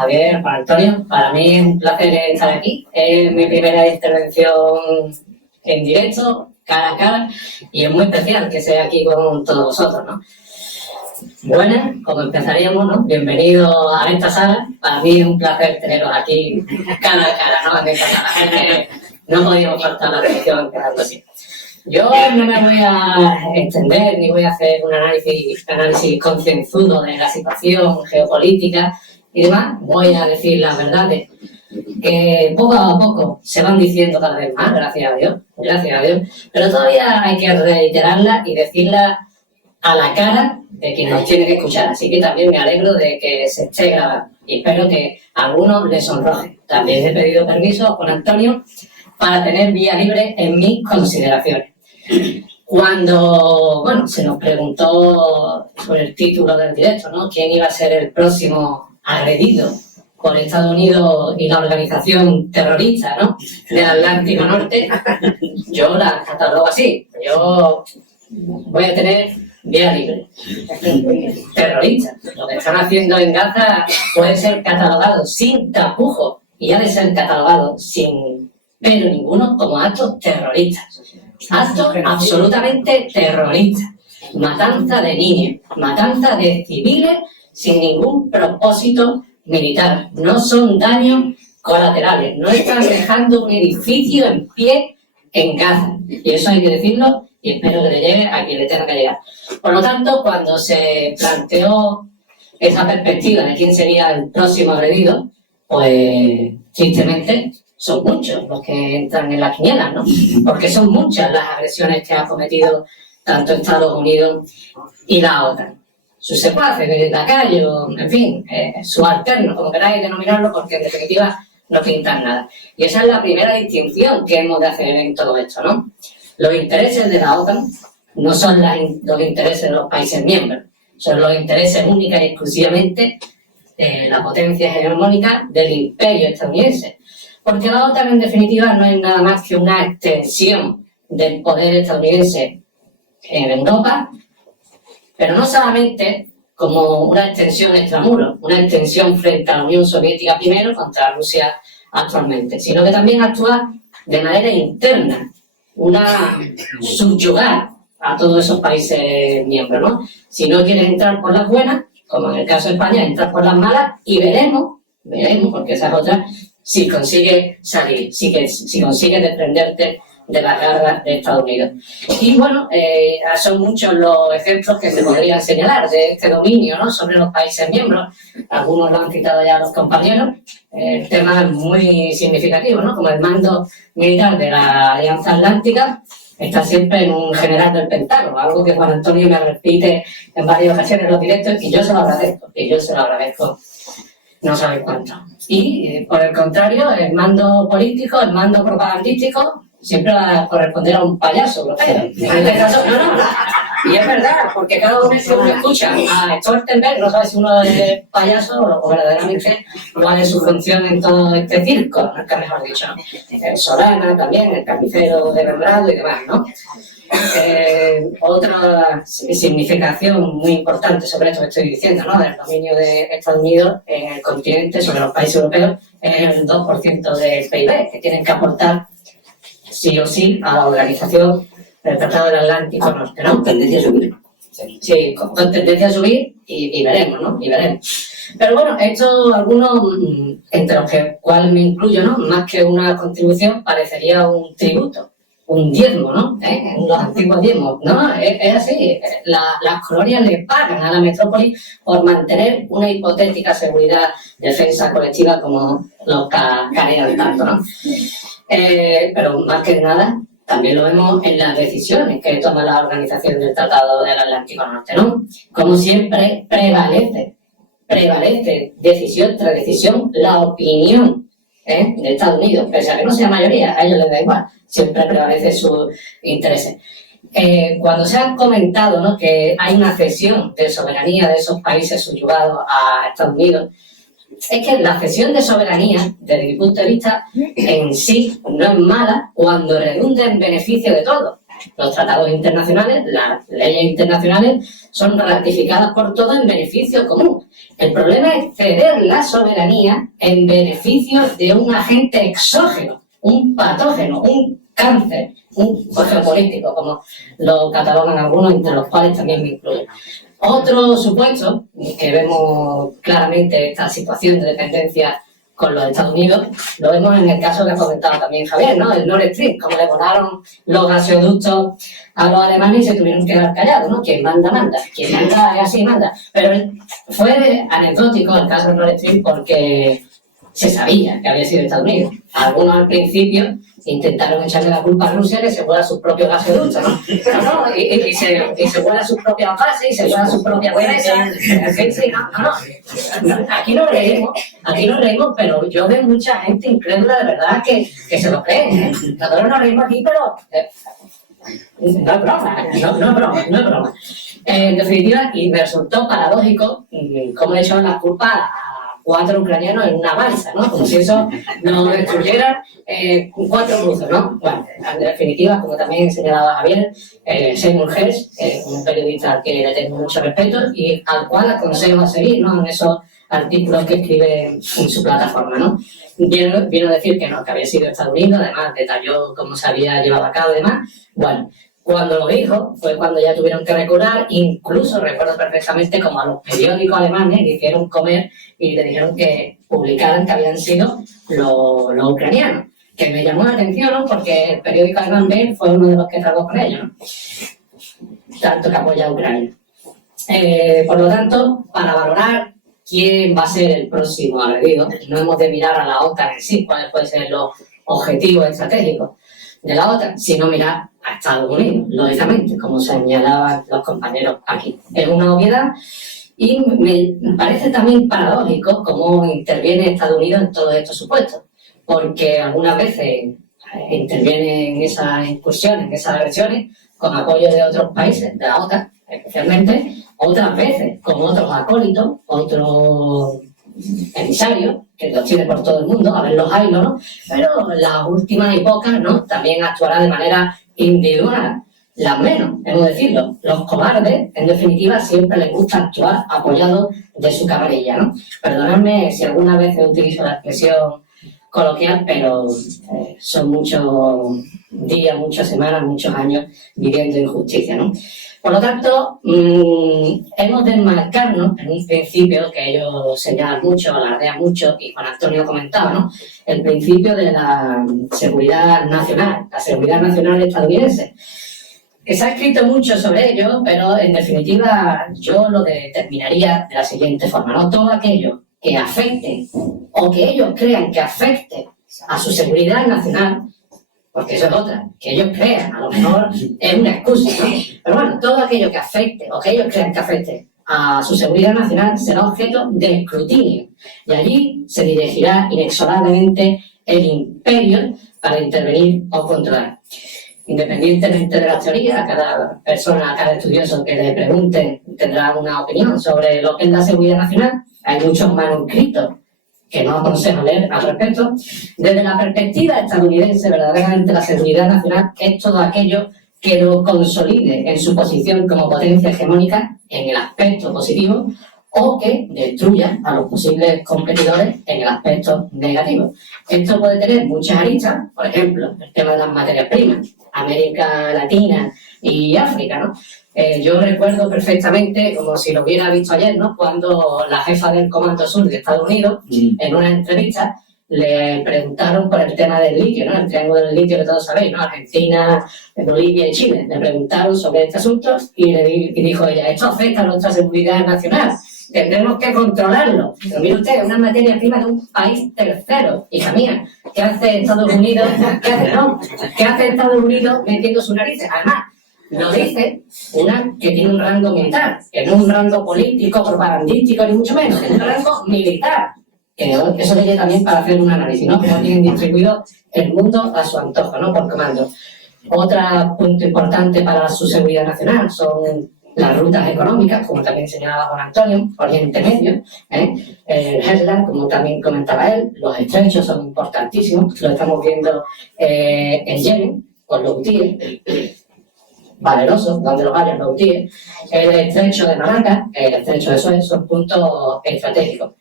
Javier, Juan Antonio. Para mí es un placer estar aquí. Es mi primera intervención en directo, cara a cara, y es muy especial que sea aquí con todos vosotros, ¿no? Buenas, como empezaríamos, ¿no? Bienvenidos a esta sala. Para mí es un placer teneros aquí cara a cara, ¿no? En esta sala. No podíamos faltar la atención quedando así. Yo no me voy a extender ni voy a hacer un análisis concienzudo de la situación geopolítica y demás. Voy a decir las verdades que poco a poco se van diciendo cada vez más, gracias a Dios, pero todavía hay que reiterarlas y decirlas a la cara de quien nos tiene que escuchar. Así que también me alegro de que se esté grabando y espero que a algunos les sonroje. También he pedido permiso a Juan Antonio para tener vía libre en mis consideraciones. Cuando, se nos preguntó sobre el título del directo, ¿no? ¿Quién iba a ser el próximo agredido por Estados Unidos y la organización terrorista, ¿no? Del Atlántico Norte? Yo la catalogo así. Yo voy a tener vía libre. Terroristas. Lo que están haciendo en Gaza puede ser catalogado sin tapujos y ha de ser catalogado sin pero ninguno como actos terroristas. Actos absolutamente terroristas. Matanza de niños, matanza de civiles sin ningún propósito militar. No son daños colaterales. No están dejando un edificio en pie en Gaza. Y eso hay que decirlo y espero que le llegue a quien le tenga que llegar. Por lo tanto, cuando se planteó esa perspectiva de quién sería el próximo agredido, pues tristemente son muchos los que entran en las quinielas, ¿no? Porque son muchas las agresiones que ha cometido tanto Estados Unidos y la OTAN. Sus secuaces, lacayos, en fin, subalternos, como queráis denominarlo, porque en definitiva no pintan nada. Y esa es la primera distinción que hemos de hacer en todo esto, ¿no? Los intereses de la OTAN no son los intereses de los países miembros, son los intereses únicos y exclusivamente de la potencia hegemónica del imperio estadounidense. Porque la OTAN, en definitiva, no es nada más que una extensión del poder estadounidense en Europa, pero no solamente como una extensión extramuros, una extensión frente a la Unión Soviética primero contra Rusia actualmente, sino que también actúa de manera interna, subyugar a todos esos países miembros, ¿no? Si no quieres entrar por las buenas, como en el caso de España, entrar por las malas y veremos, porque esa es otra, si consigues salir, si consigues desprenderte de las garras de Estados Unidos. Y bueno, son muchos los ejemplos que se podrían señalar de este dominio, ¿no? Sobre los países miembros. Algunos lo han citado ya los compañeros. El tema es muy significativo, ¿no? Como el mando militar de la Alianza Atlántica está siempre en un general del Pentágono, algo que Juan Antonio me repite en varias ocasiones en los directos y yo se lo agradezco. No sabéis cuánto. Y, por el contrario, el mando político, el mando propagandístico, siempre va a corresponder a un payaso europeo. En este caso, no. Y es verdad, porque cada vez que uno escucha a Stoltenberg, no sabe si uno es payaso o verdaderamente cuál es su función en todo este circo, nunca mejor dicho, ¿no? Solana también, el carnicero de Belgrado y demás, ¿no? Otra significación muy importante sobre esto que estoy diciendo, ¿no? Del dominio de Estados Unidos en el continente sobre los países europeos es el 2% del PIB que tienen que aportar sí o sí a la organización del Tratado del Atlántico Norte, ¿no? Con tendencia a subir. Sí, con tendencia a subir y veremos, ¿no? Y veremos. Pero bueno, esto algunos, entre los cuales me incluyo, ¿no? Más que una contribución, parecería un tributo, un diezmo, ¿no? Los antiguos diezmos, ¿no? Es así. Las colonias le pagan a la metrópoli por mantener una hipotética seguridad, defensa colectiva como los cacarean tanto, ¿no? Pero más que nada, también lo vemos en las decisiones que toma la organización del Tratado del Atlántico Norte, ¿no? Como siempre prevalece decisión tras decisión la opinión de Estados Unidos, pese a que no sea mayoría, a ellos les da igual, siempre prevalece sus intereses. Cuando se ha comentado, ¿no?, que hay una cesión de soberanía de esos países subyugados a Estados Unidos, es que la cesión de soberanía, desde mi punto de vista, en sí no es mala cuando redunda en beneficio de todos. Los tratados internacionales, las leyes internacionales, son ratificadas por todos en beneficio común. El problema es ceder la soberanía en beneficio de un agente exógeno, un patógeno, un cáncer, un geopolítico, como lo catalogan algunos, entre los cuales también me incluyo. Otro supuesto, que vemos claramente esta situación de dependencia con los Estados Unidos, lo vemos en el caso que ha comentado también Javier, ¿no? El Nord Stream, como le volaron los gasoductos a los alemanes y se tuvieron que quedar callados, ¿no? Quien manda, manda. Quien manda es así, manda. Pero fue anecdótico el caso del Nord Stream porque se sabía que había sido Estados Unidos. Algunos al principio intentaron echarle la culpa a Rusia que se vuela sus propios gasoductos, ¿no? Y se vuela sus propias bases, y se vuela sus propias presas. Aquí no reímos, pero yo veo mucha gente incrédula de verdad que se lo cree, ¿eh? Nosotros nos reímos aquí, pero no es broma, no es broma. En definitiva, y me resultó paradójico cómo le echaban la culpa a 4 ucranianos en una balsa, ¿no? Como si eso nos destruyera 4 rusos, ¿no? Bueno, en definitiva, como también señalaba Javier, Seymour Hersh, un periodista al que le tengo mucho respeto y al cual aconsejo a seguir, ¿no? En esos artículos que escribe en su plataforma, ¿no? Vino a decir que no, que había sido Estados Unidos, además detalló cómo se había llevado a cabo y demás. Bueno, cuando lo dijo, fue cuando ya tuvieron que recular, incluso recuerdo perfectamente como a los periódicos alemanes le hicieron comer y le dijeron que publicaran que habían sido los ucranianos, que me llamó la atención, ¿no? Porque el periódico alemán Bild fue uno de los que trabajó con ellos, ¿no? Tanto que apoya a Ucrania. Por lo tanto, para valorar quién va a ser el próximo agredido, no hemos de mirar a la OTAN en sí, cuáles pueden ser los objetivos estratégicos de la OTAN, sino mirar a Estados Unidos, lógicamente, como señalaban los compañeros aquí. Es una obviedad y me parece también paradójico cómo interviene Estados Unidos en todos estos supuestos, porque algunas veces interviene en esas incursiones, en esas agresiones, con apoyo de otros países, de la OTAN especialmente, otras veces con otros acólitos, otros emisarios, que los tiene por todo el mundo, a ver los hay, ¿no? Pero las últimas y pocas, ¿no? También actuará de manera individual, las menos, hemos de decirlo. Los cobardes, en definitiva, siempre les gusta actuar apoyados de su camarilla, ¿no? Perdonadme si alguna vez utilizo la expresión coloquial, pero son muchos días, muchas semanas, muchos años viviendo injusticia, ¿no? Por lo tanto, hemos de enmarcarnos en un principio que ellos señalan mucho, alardean mucho, y Juan Antonio comentaba, ¿no? El principio de la seguridad nacional estadounidense. Que se ha escrito mucho sobre ello, pero en definitiva yo lo determinaría de la siguiente forma, ¿no? Todo aquello que afecte o que ellos crean que afecte a su seguridad nacional, porque eso es otra, que ellos crean, a lo mejor es una excusa, ¿no? Pero bueno, todo aquello que afecte o que ellos crean que afecte a su seguridad nacional será objeto de escrutinio y allí se dirigirá inexorablemente el imperio para intervenir o controlar. Independientemente de las teorías, cada persona, cada estudioso que le pregunte tendrá una opinión sobre lo que es la seguridad nacional. Hay muchos manuscritos que no aconsejo leer al respecto. Desde la perspectiva estadounidense, verdaderamente la seguridad nacional es todo aquello que lo consolide en su posición como potencia hegemónica en el aspecto positivo o que destruya a los posibles competidores en el aspecto negativo. Esto puede tener muchas aristas, por ejemplo, el tema de las materias primas, América Latina y África, ¿no? Yo recuerdo perfectamente, como si lo hubiera visto ayer, ¿no? Cuando la jefa del Comando Sur de Estados Unidos, en una entrevista, le preguntaron por el tema del litio, ¿no? El triángulo del litio que todos sabéis, ¿no? Argentina, Bolivia y Chile. Le preguntaron sobre este asunto y dijo ella, esto afecta a nuestra seguridad nacional. Tendremos que controlarlo. Pero mire usted, es una materia prima de un país tercero. Hija mía, ¿qué hace Estados Unidos? ¿Qué hace Estados Unidos metiendo su nariz? Además, lo dice una que tiene un rango militar, que no es un rango político, propagandístico, ni mucho menos, es un rango militar. Que eso le llega también para hacer un análisis, ¿no? Cómo tienen distribuido el mundo a su antojo, ¿no? Por comando. Otro punto importante para su seguridad nacional son las rutas económicas, como también señalaba Juan Antonio, Oriente Medio, el Heartland, como también comentaba él, los estrechos son importantísimos, lo estamos viendo en Yemen, con los hutíes. valerosos, donde los haya, los hutíes, el estrecho de Malaca, el estrecho de Suez, son puntos estratégicos.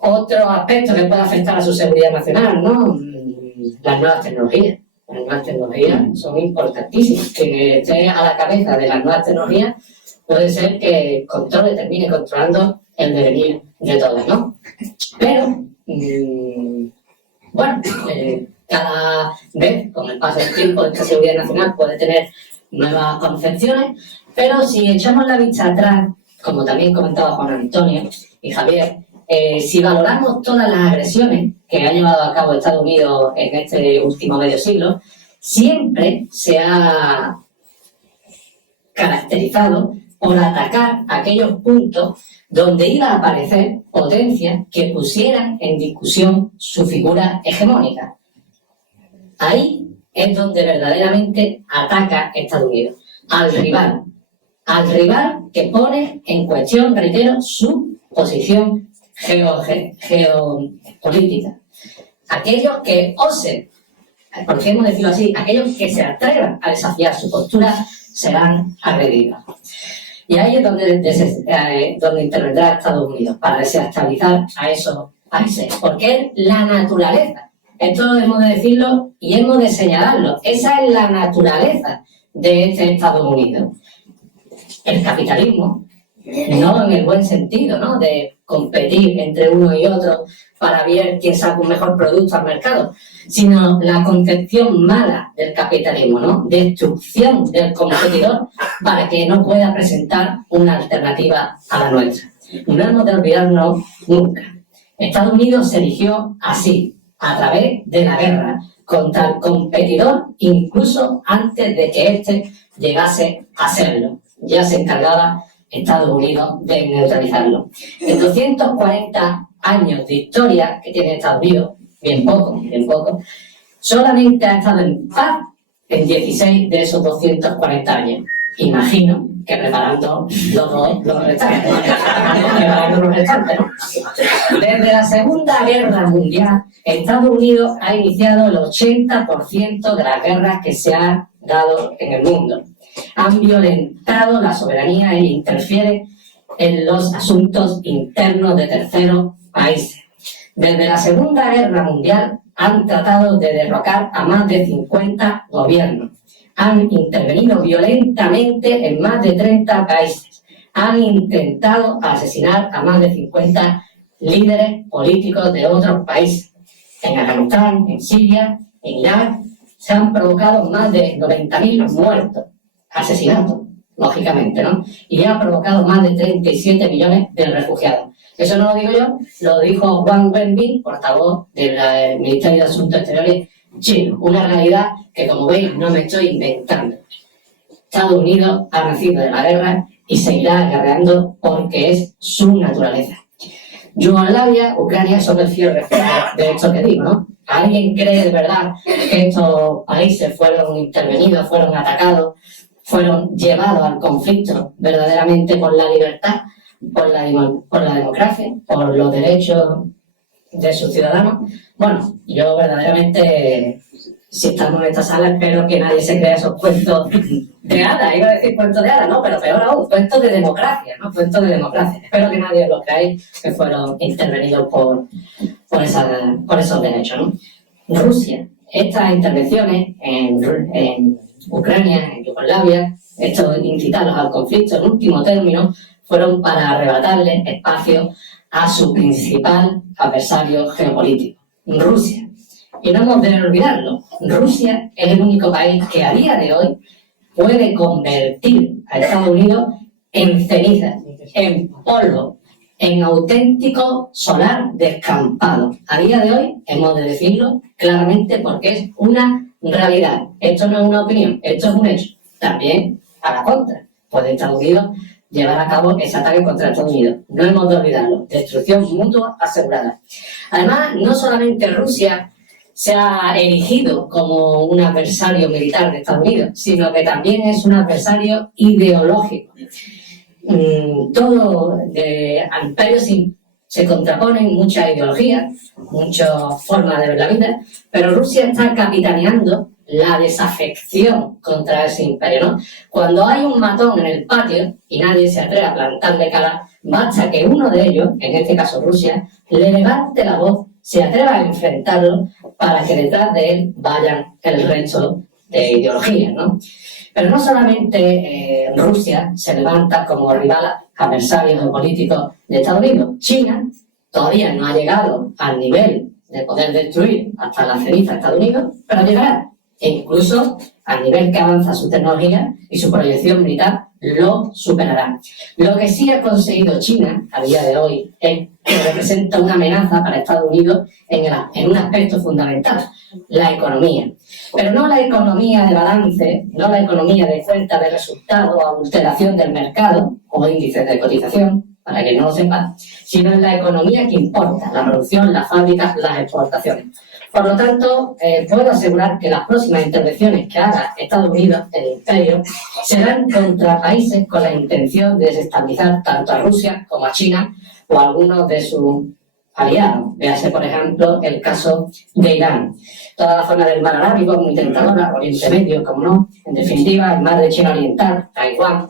Otro aspecto que puede afectar a su seguridad nacional, ¿no? Las nuevas tecnologías. Las nuevas tecnologías son importantísimas. Quien esté a la cabeza de las nuevas tecnologías puede ser que termine controlando el devenir de todas, ¿no? Pero, bueno, cada vez, con el paso del tiempo, esta seguridad nacional puede tener nuevas concepciones, pero si echamos la vista atrás, como también comentaba Juan Antonio y Javier, si valoramos todas las agresiones que ha llevado a cabo Estados Unidos en este último medio siglo, siempre se ha caracterizado por atacar aquellos puntos donde iba a aparecer potencias que pusieran en discusión su figura hegemónica. Ahí es donde verdaderamente ataca Estados Unidos, al rival que pone en cuestión, reitero, su posición geopolítica. Aquellos que osen, por qué no decirlo así, aquellos que se atrevan a desafiar su postura serán agredidos. Y ahí es donde intervendrá Estados Unidos para desestabilizar a esos países, porque es la naturaleza. Esto hemos de decirlo y hemos de señalarlo. Esa es la naturaleza de este Estados Unidos. El capitalismo, no en el buen sentido, ¿no?, de competir entre uno y otro para ver quién saca un mejor producto al mercado, sino la concepción mala del capitalismo, ¿no?, destrucción del competidor para que no pueda presentar una alternativa a la nuestra. No hemos de olvidarnos nunca. Estados Unidos se erigió así, a través de la guerra, contra el competidor, incluso antes de que éste llegase a serlo. Ya se encargaba Estados Unidos de neutralizarlo. En 240 años de historia que tiene Estados Unidos, bien poco, solamente ha estado en paz en 16 de esos 240 años. Imagino que preparando los restantes, ¿no? Desde la Segunda Guerra Mundial, Estados Unidos ha iniciado el 80% de las guerras que se han dado en el mundo. Han violentado la soberanía e interfieren en los asuntos internos de terceros países. Desde la Segunda Guerra Mundial han tratado de derrocar a más de 50 gobiernos. Han intervenido violentamente en más de 30 países. Han intentado asesinar a más de 50 líderes políticos de otros países. En Afganistán, en Siria, en Irak, se han provocado más de 90.000 muertos, asesinatos, lógicamente, ¿no? Y ha provocado más de 37 millones de refugiados. Eso no lo digo yo, lo dijo Wang Wenbin, portavoz del Ministerio de Asuntos Exteriores chino. Una realidad que, como veis, no me estoy inventando. Estados Unidos ha nacido de la guerra y seguirá guerreando porque es su naturaleza. Yugoslavia, Ucrania son el fiel reflejo de esto que digo, ¿no? ¿Alguien cree de verdad que estos países fueron intervenidos, fueron atacados, fueron llevados al conflicto verdaderamente por la libertad, por la democracia, por los derechos de sus ciudadanos? Bueno, yo verdaderamente, si estamos en esta sala, espero que nadie se crea esos cuentos de hadas. Iba a decir cuentos de hadas, no, pero peor aún, cuentos de democracia, ¿no? Cuentos de democracia. Espero que nadie los creáis que fueron intervenidos por esos derechos, ¿no? Rusia, estas intervenciones en Ucrania, en Yugoslavia, estos incitados al conflicto, en último término, fueron para arrebatarle espacio a su principal adversario geopolítico, Rusia. Y no hemos de olvidarlo, Rusia es el único país que a día de hoy puede convertir a Estados Unidos en ceniza, en polvo, en auténtico solar descampado. A día de hoy hemos de decirlo claramente porque es una realidad. Esto no es una opinión, esto es un hecho. También a la contra, puede Estados Unidos llevar a cabo ese ataque contra Estados Unidos. No hemos de olvidarlo. Destrucción mutua asegurada. Además, no solamente Rusia se ha erigido como un adversario militar de Estados Unidos, sino que también es un adversario ideológico. Todo de imperios se contraponen muchas ideologías, muchas formas de ver la vida, pero Rusia está capitaneando la desafección contra ese imperio, ¿no? Cuando hay un matón en el patio y nadie se atreve a plantarle cara, basta que uno de ellos, en este caso Rusia, le levante la voz, se atreva a enfrentarlo para que detrás de él vayan el resto de ideologías, ¿no? Pero no solamente Rusia se levanta como rival adversario geopolítico de Estados Unidos. China todavía no ha llegado al nivel de poder destruir hasta la ceniza a Estados Unidos, pero llegará. E incluso al nivel que avanza su tecnología y su proyección militar lo superará. Lo que sí ha conseguido China a día de hoy es que representa una amenaza para Estados Unidos en un aspecto fundamental, la economía. Pero no la economía de balance, no la economía de cuenta de resultados o adulteración del mercado o índices de cotización, para que no lo sepa, sino en la economía que importa, la producción, las fábricas, las exportaciones. Por lo tanto, puedo asegurar que las próximas intervenciones que haga Estados Unidos, el imperio, serán contra países con la intención de desestabilizar tanto a Rusia como a China o a algunos de sus aliados. Véase, por ejemplo, el caso de Irán. Toda la zona del mar Arábigo, muy tentadora, Oriente Medio, como no. En definitiva, el mar de China Oriental, Taiwán.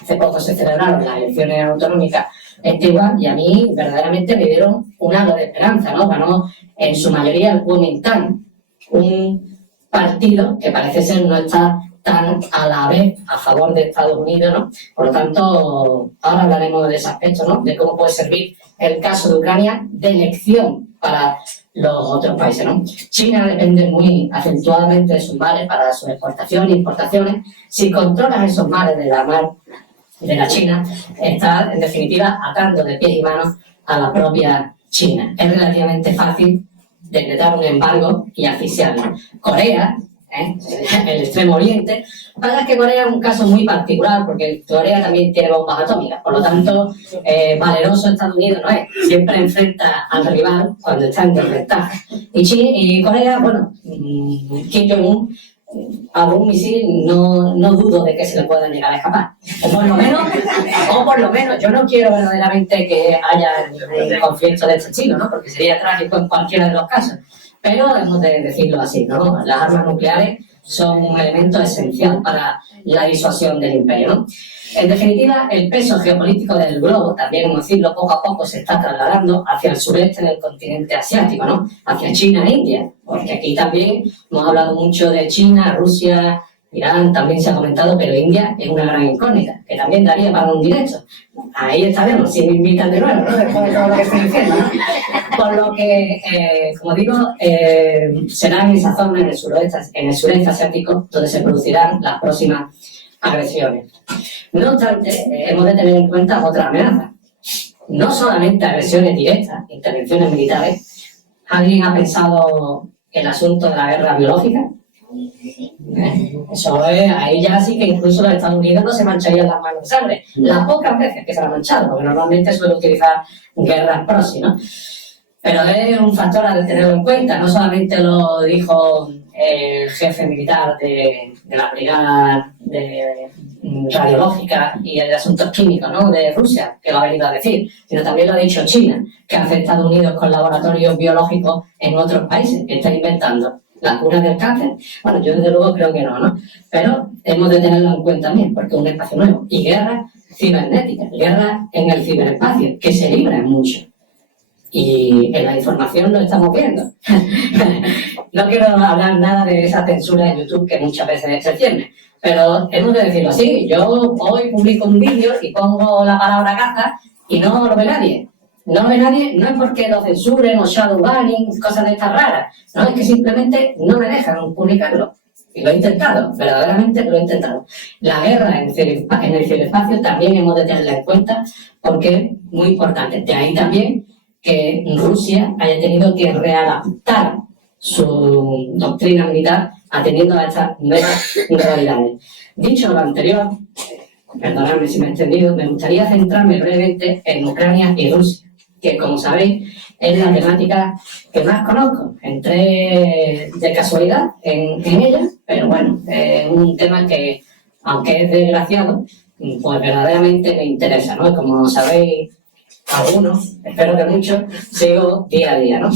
Hace poco se celebraron las elecciones autonómicas en Taiwán y a mí verdaderamente me dieron un halo de esperanza, ¿no? Ganó en su mayoría el Kuomintang, un partido que parece ser no está tan a la vez a favor de Estados Unidos, ¿no? Por lo tanto, ahora hablaremos de ese aspecto, ¿no? De cómo puede servir el caso de Ucrania de lección para los otros países, ¿no? China depende muy acentuadamente de sus mares para sus exportaciones e importaciones. Si controlas esos mares de la mar de la China, está en definitiva atando de pies y manos a la propia China. Es relativamente fácil decretar un embargo y asfixiarla. Corea, el Extremo Oriente, para que Corea es un caso muy particular, porque Corea también tiene bombas atómicas, por lo tanto, valeroso Estados Unidos no es, siempre enfrenta al rival cuando está en desventaja. Y Corea, bueno, Kim Jong-un, algún misil no dudo de que se le pueda llegar a escapar. O por lo menos, yo no quiero verdaderamente que haya un conflicto de este estilo, ¿no? Porque sería trágico en cualquiera de los casos. Pero hemos de decirlo así, ¿no? Las armas nucleares son un elemento esencial para la disuasión del imperio, ¿no? En definitiva, el peso geopolítico del globo, también hemos decirlo, poco a poco se está trasladando hacia el sureste del continente asiático, ¿no? Hacia China e India, porque aquí también hemos hablado mucho de China, Rusia, Irán, también se ha comentado, pero India es una gran incógnita, que también daría para un directo. Ahí estaremos, si me invitan de nuevo, ¿no? Después de todo lo que estoy diciendo, ¿no? Por lo que, como digo, será en esa zona, en el sureste asiático, donde se producirán las próximas agresiones. No obstante, hemos de tener en cuenta otra amenaza. No solamente agresiones directas, intervenciones militares. ¿Alguien ha pensado el asunto de la guerra biológica? Eso es, ahí ya sí que incluso los Estados Unidos no se mancharían las manos de sangre. Las pocas veces que se han manchado, porque normalmente suele utilizar guerras proxy, ¿no? Pero es un factor a tenerlo en cuenta. No solamente lo dijo el jefe militar de la brigada radiológica y de asuntos químicos, ¿no? De Rusia, que lo ha venido a decir, sino también lo ha dicho China, que hace Estados Unidos con laboratorios biológicos en otros países que están inventando la cura del cáncer. Bueno, yo desde luego creo que no, pero hemos de tenerlo en cuenta también, porque es un espacio nuevo. Y guerra cibernética, guerra en el ciberespacio, que se libra mucho. Y en la información lo estamos viendo. No quiero hablar nada de esa censura en YouTube que muchas veces se cierne, pero hemos de decirlo así. Yo hoy publico un vídeo y pongo la palabra caza y no lo ve nadie. No lo ve nadie, no es porque lo censuren o shadow banning, cosas de estas raras. No, es que simplemente no me dejan publicarlo. Y lo he intentado, verdaderamente lo he intentado. La guerra en el ciberespacio también hemos de tenerla en cuenta porque es muy importante. De ahí también que Rusia haya tenido que readaptar su doctrina militar atendiendo a estas nuevas realidades. Dicho lo anterior, perdonadme si me he extendido, me gustaría centrarme brevemente en Ucrania y Rusia, que como sabéis es la temática que más conozco. Entré de casualidad en ella, pero bueno, es un tema que, aunque es desgraciado, pues verdaderamente me interesa, ¿no? Como sabéis, algunos, espero que muchos, sigo día a día, ¿no?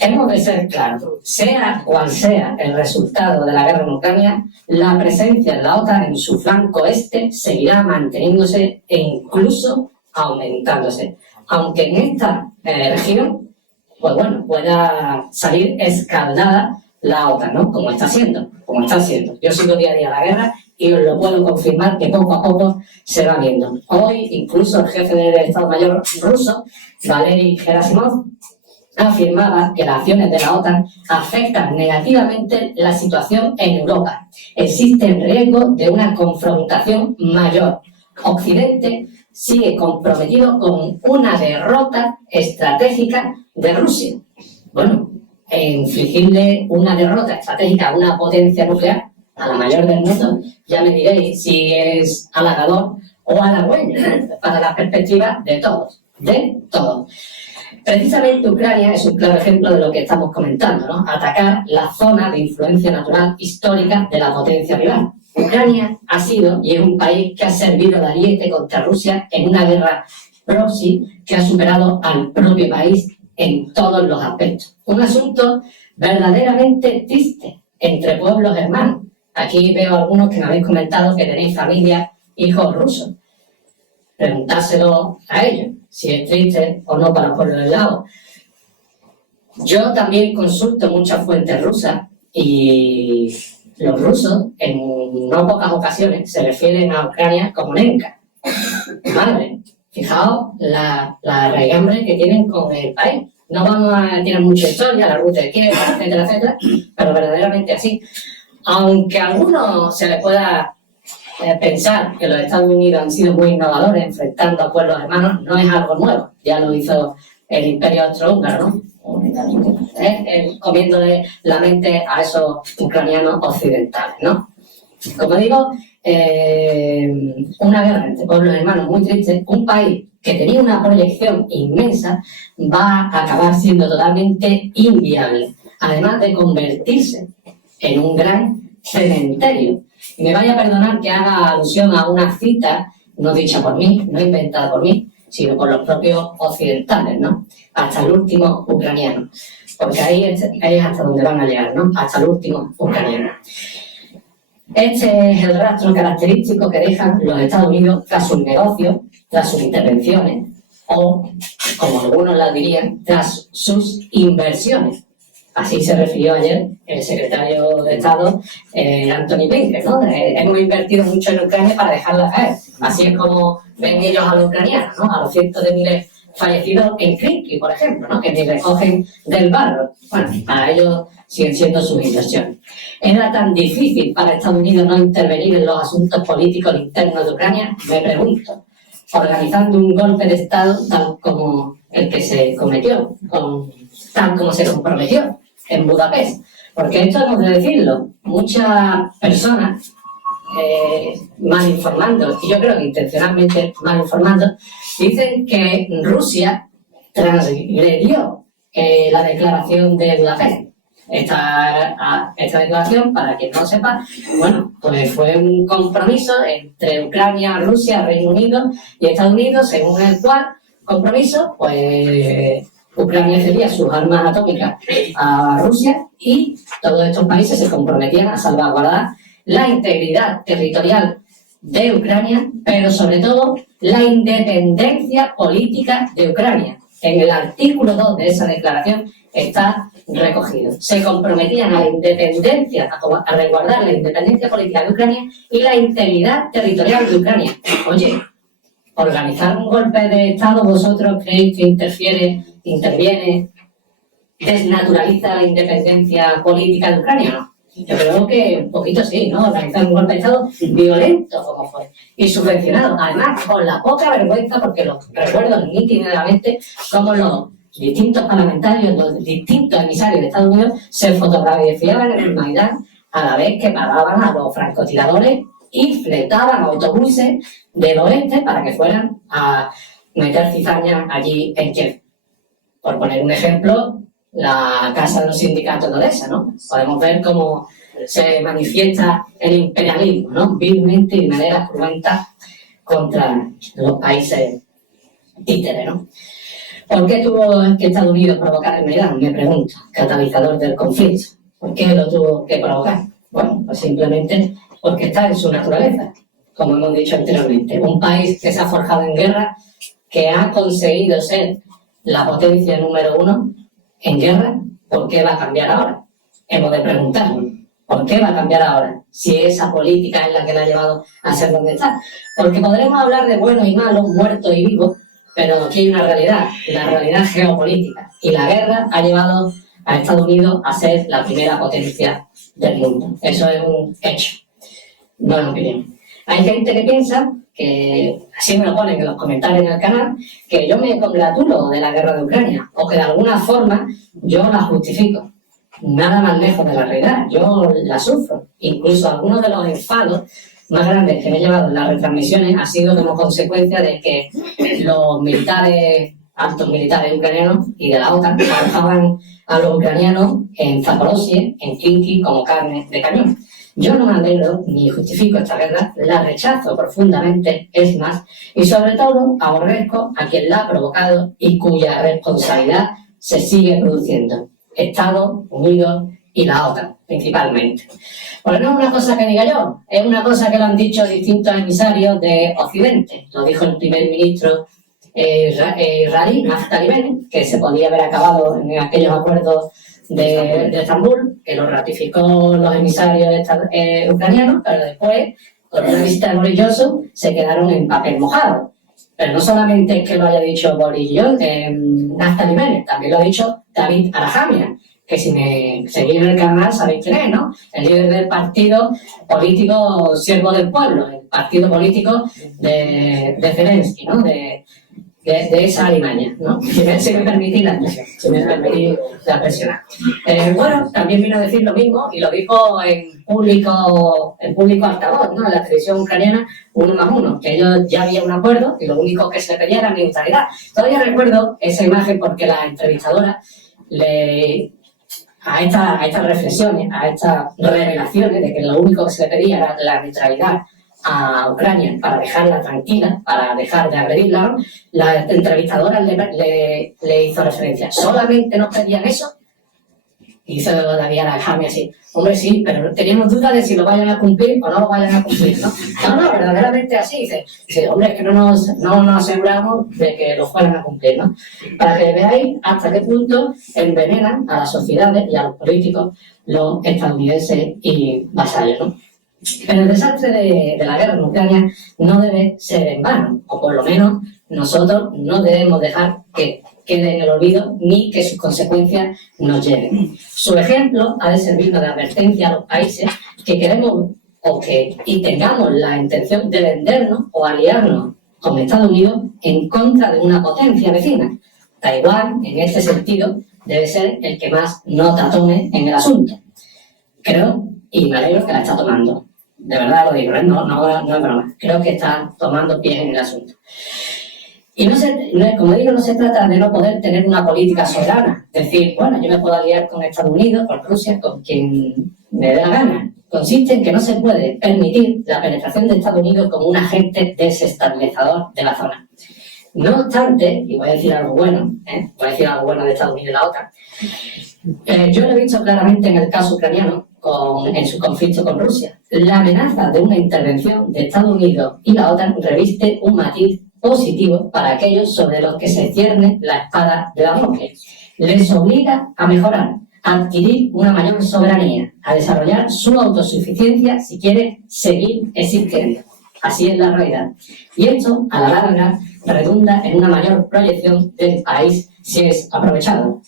Hemos de ser claros, sea cual sea el resultado de la guerra en Ucrania, la presencia de la OTAN en su flanco este seguirá manteniéndose e incluso aumentándose. Aunque en esta región, pues bueno, pueda salir escaldada la OTAN, ¿no? Como está siendo. Yo sigo día a día la guerra y os lo puedo confirmar que poco a poco se va viendo. Hoy, incluso el jefe del Estado Mayor ruso, Valery Gerasimov, afirmaba que las acciones de la OTAN afectan negativamente la situación en Europa. Existe el riesgo de una confrontación mayor. Occidente sigue comprometido con una derrota estratégica de Rusia. Bueno, infligirle una derrota estratégica a una potencia nuclear, a la mayor del mundo, ya me diréis si es halagador o halagüeño, ¿no? Para la perspectiva de todos, Precisamente Ucrania es un claro ejemplo de lo que estamos comentando, ¿no? Atacar la zona de influencia natural histórica de la potencia rival. Ucrania ha sido y es un país que ha servido de ariete contra Rusia en una guerra proxy que ha superado al propio país en todos los aspectos. Un asunto verdaderamente triste entre pueblos hermanos. Aquí veo a algunos que me habéis comentado que tenéis familia, hijos rusos. Preguntárselo a ellos, si es triste o no para el pueblo del lado. Yo también consulto muchas fuentes rusas y los rusos en no pocas ocasiones se refieren a Ucrania como Nenka. Madre, fijaos la raigambre que tienen con el país. No vamos a tener mucha historia, la ruta de Kiev, etcétera, etcétera, pero verdaderamente así. Aunque a algunos se les pueda pensar que los Estados Unidos han sido muy innovadores enfrentando a pueblos hermanos, no es algo nuevo. Ya lo hizo el Imperio Austrohúngaro, ¿no? Comiéndole la mente a esos ucranianos occidentales, ¿no? Como digo, una guerra entre pueblos hermanos muy triste, un país que tenía una proyección inmensa va a acabar siendo totalmente inviable, además de convertirse en un gran cementerio. Y me vaya a perdonar que haga alusión a una cita no dicha por mí, no inventada por mí, sino por los propios occidentales, ¿no? Hasta el último ucraniano. Porque ahí es hasta donde van a llegar, ¿no? Hasta el último ucraniano. Este es el rastro característico que dejan los Estados Unidos tras sus negocios, tras sus intervenciones, o, como algunos la dirían, tras sus inversiones. Así se refirió ayer el secretario de Estado, Antony Blinken, ¿no? Hemos invertido mucho en Ucrania para dejarla caer. Así es como ven ellos a los ucranianos, ¿no? A los cientos de miles fallecidos en Krymki, por ejemplo, ¿no? Que ni recogen del barro. Bueno, para ellos siguen siendo sus inversiones. ¿Era tan difícil para Estados Unidos no intervenir en los asuntos políticos internos de Ucrania? Me pregunto. Organizando un golpe de Estado tal como el que se cometió, tal como se comprometió en Budapest. Porque esto hemos de decirlo, muchas personas mal informando, y yo creo que intencionalmente mal informando, dicen que Rusia transgredió la declaración de Budapest. Esta declaración, para quien no sepa, bueno, pues fue un compromiso entre Ucrania, Rusia, Reino Unido y Estados Unidos, según el cual compromiso, pues Ucrania cedía sus armas atómicas a Rusia y todos estos países se comprometían a salvaguardar la integridad territorial de Ucrania, pero sobre todo la independencia política de Ucrania. En el artículo 2 de esa declaración está recogido. Se comprometían a la independencia, a resguardar la independencia política de Ucrania y la integridad territorial de Ucrania. Oye, organizar un golpe de Estado, ¿vosotros creéis que interviene, desnaturaliza la independencia política de Ucrania? ¿No? Yo creo que un poquito sí, ¿no? Organizar un golpe de Estado violento como fue y subvencionado, además con la poca vergüenza, porque lo recuerdo nítidamente como los distintos parlamentarios, los distintos emisarios de Estados Unidos se fotografiaban en el Maidán a la vez que pagaban a los francotiradores y fletaban autobuses del oeste para que fueran a meter cizaña allí en Kiev. Por poner un ejemplo, la Casa de los Sindicatos de Odessa, ¿no? Podemos ver cómo se manifiesta el imperialismo, ¿no? Vilmente y de manera cruenta contra los países títere, ¿no? ¿Por qué tuvo que Estados Unidos provocar el Maidán? Me pregunto, catalizador del conflicto. ¿Por qué lo tuvo que provocar? Bueno, pues simplemente porque está en su naturaleza, como hemos dicho anteriormente. Un país que se ha forjado en guerra, que ha conseguido ser la potencia número 1 en guerra, ¿por qué va a cambiar ahora? Hemos de preguntar, ¿por qué va a cambiar ahora? Si esa política es la que la ha llevado a ser donde está. Porque podremos hablar de buenos y malos, muertos y vivos, pero aquí hay una realidad, la realidad geopolítica. Y la guerra ha llevado a Estados Unidos a ser la primera potencia del mundo. Eso es un hecho, no es opinión. Hay gente que piensa, que así me lo ponen en los comentarios en el canal, que yo me congratulo de la guerra de Ucrania, o que de alguna forma yo la justifico. Nada más lejos de la realidad, yo la sufro. Incluso algunos de los enfados más grandes que me he llevado en las retransmisiones ha sido como consecuencia de que los militares, altos militares ucranianos y de la OTAN arrojaban a los ucranianos en Zaporozhye, en Kharkiv, como carne de cañón. Yo no me alegro ni justifico esta guerra, la rechazo profundamente, es más, y sobre todo aborrezco a quien la ha provocado y cuya responsabilidad se sigue produciendo. Estados Unidos y la OTAN, principalmente. Porque no es una cosa que diga yo, es una cosa que lo han dicho distintos emisarios de Occidente. Lo dijo el primer ministro israelí, Naftali Bennett, que se podía haber acabado en aquellos acuerdos de Estambul, que lo ratificó los emisarios ucranianos, pero después, con una visita de Boris Johnson, se quedaron en papel mojado. Pero no solamente es que lo haya dicho Boris Johnson, Naftali Bennett, también lo ha dicho David Arahamian, que si me seguís en el canal sabéis quién es, ¿no? El líder del partido político Siervo del Pueblo, el partido político de Zelensky, ¿no? De esa alimaña, ¿no? Si me permitís la expresión, bueno, también vino a decir lo mismo y lo dijo en público altavoz, ¿no? En la televisión ucraniana, 1+1, que ellos ya había un acuerdo y lo único que se le pedía era neutralidad. Todavía recuerdo esa imagen porque la entrevistadora a estas reflexiones, a estas revelaciones de que lo único que se le pedía era la neutralidad a Ucrania para dejarla tranquila, para dejar de agredirla, ¿no? La entrevistadora le hizo referencia. ¿Solamente nos pedían eso? Y hizo David Arahami así. Hombre, sí, pero teníamos dudas de si lo vayan a cumplir o no lo vayan a cumplir, ¿no? No, verdaderamente así. Dice, hombre, es que no nos aseguramos de que lo fueran a cumplir, ¿no? Para que veáis hasta qué punto envenenan a las sociedades y a los políticos los estadounidenses y vasallos, ¿no? Pero el desastre de la guerra en Ucrania no debe ser en vano, o por lo menos nosotros no debemos dejar que quede en el olvido ni que sus consecuencias nos lleven. Su ejemplo ha de servirnos de advertencia a los países que queremos y tengamos la intención de vendernos o aliarnos con Estados Unidos en contra de una potencia vecina. Taiwán, en este sentido, debe ser el que más nota tome en el asunto. Creo, y me alegro que la está tomando. De verdad lo digo, no es broma. Creo que está tomando pie en el asunto. Y como digo, no se trata de no poder tener una política soberana. Es decir, bueno, yo me puedo aliar con Estados Unidos, con Rusia, con quien me dé la gana. Consiste en que no se puede permitir la penetración de Estados Unidos como un agente desestabilizador de la zona. No obstante, y voy a decir algo bueno, de Estados Unidos y la OTAN, yo lo he visto claramente en el caso ucraniano, en su conflicto con Rusia. La amenaza de una intervención de Estados Unidos y la OTAN reviste un matiz positivo para aquellos sobre los que se cierne la espada de Damocles. Les obliga a mejorar, a adquirir una mayor soberanía, a desarrollar su autosuficiencia si quiere seguir existiendo. Así es la realidad. Y esto, a la larga, redunda en una mayor proyección del país si es aprovechado.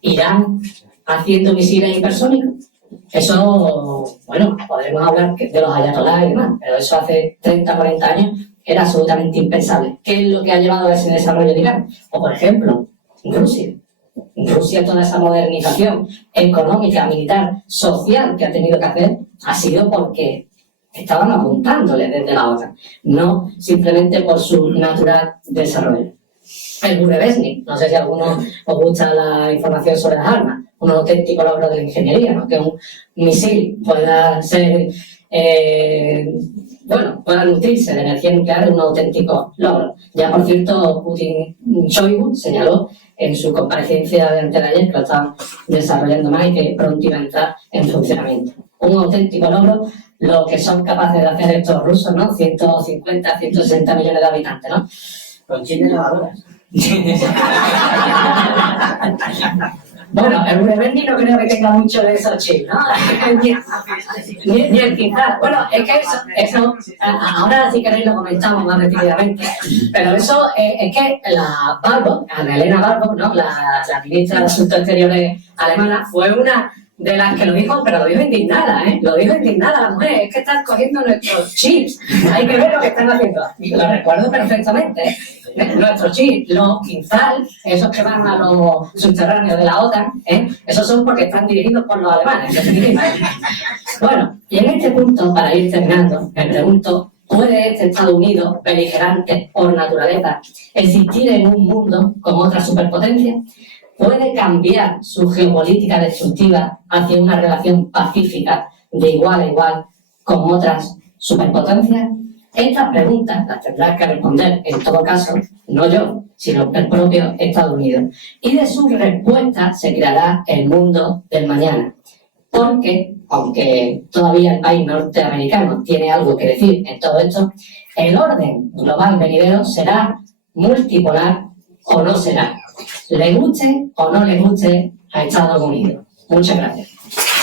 Irán haciendo misiles hipersónicos. Eso, bueno, podremos hablar de los ayatolás y demás, pero eso hace 30, 40 años era absolutamente impensable. ¿Qué es lo que ha llevado a ese desarrollo de Irán? O, por ejemplo, Rusia. Rusia, toda esa modernización económica, militar, social que ha tenido que hacer, ha sido porque estaban apuntándole desde la OTAN, no simplemente por su natural desarrollo. El Burevestnik, no sé si a alguno os gusta la información sobre las armas, un auténtico logro de la ingeniería, ¿no? Que un misil pueda ser bueno, puedan nutrirse de energía nuclear es un auténtico logro. Ya, por cierto, Shoigu señaló en su comparecencia de antes de ayer que lo estaban desarrollando más y que pronto iba a entrar en funcionamiento. Un auténtico logro lo que son capaces de hacer estos rusos, ¿no? 150, 160 millones de habitantes, ¿no? Con chiles lavadoras. Bueno, el Burberry no creo que tenga mucho de esos chips, ¿no? ni el quizás. Bueno, es que eso ahora si queréis lo comentamos más detenidamente, pero eso es que la Baerbock, Annalena Baerbock, ¿no? La ministra de Asuntos Exteriores alemana, fue una de las que lo dijo, pero lo dijo indignada, ¿eh? Lo dijo indignada la mujer, es que están cogiendo nuestros chips, hay que ver lo que están haciendo. Y lo recuerdo perfectamente, nuestros chips, los Kinzhal, esos que van a los subterráneos de la OTAN, esos son porque están dirigidos por los alemanes. Bueno, y en este punto, para ir terminando, me pregunto, ¿puede este Estados Unidos, beligerante por naturaleza, existir en un mundo con otra superpotencia? ¿Puede cambiar su geopolítica destructiva hacia una relación pacífica de igual a igual con otras superpotencias? Estas preguntas las tendrá que responder, en todo caso, no yo, sino el propio Estados Unidos. Y de su respuesta se creará el mundo del mañana. Porque, aunque todavía el país norteamericano tiene algo que decir en todo esto, el orden global venidero será multipolar o no será. Le guste o no le guste a Estados Unidos. Muchas gracias.